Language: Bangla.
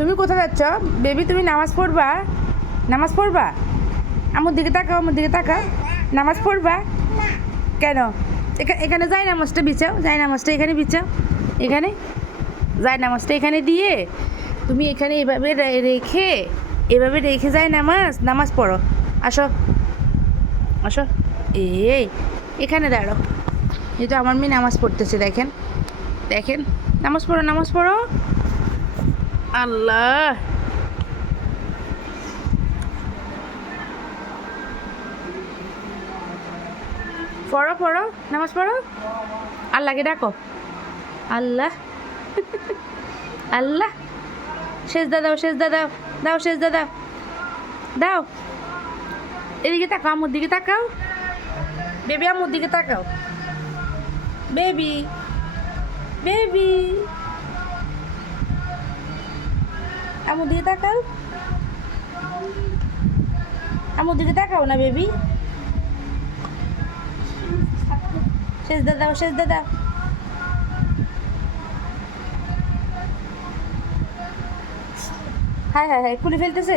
তুমি কোথায় যাচ্ছ বেবি? তুমি নামাজ পড়বা? নামাজ পড়বা? আমার দিকে তাকাও, আমার দিকে তাকাও। নামাজ পড়বা? কেন? এখানে যাই নামাজটা বিছাও, যাই নামাজটা এখানে বিছাও। এখানে যাই নামাজটা এখানে দিয়ে তুমি এখানে এভাবে রেখে যাই নামাজ পড়ো। আসো আসো। এই এখানে দাঁড়ো। এটা আমার মেয়ে নামাজ পড়তেছে, দেখেন দেখেন। নামাজ পড়ো, নামাজ পড়ো। আল্লাহ, পড়ো পড়ো, নামাজ পড়ো। আল্লাহকে ডাকো। আল্লাহ আল্লাহ। সেজদা দাও, সেজদা দাও, দাও সেজদা দাও, দাও। এদিকে তাকাও, আমার দিকে তাকাও। বেবি আমার দিকে তাকাও। বেবি বেবি আমার দিকে তাকাও। আমার দিকে তাকাও না বেবি। সেজদা দাও, সেজদা দাও। হায় হায় হায়, খুলে ফেলতেছে।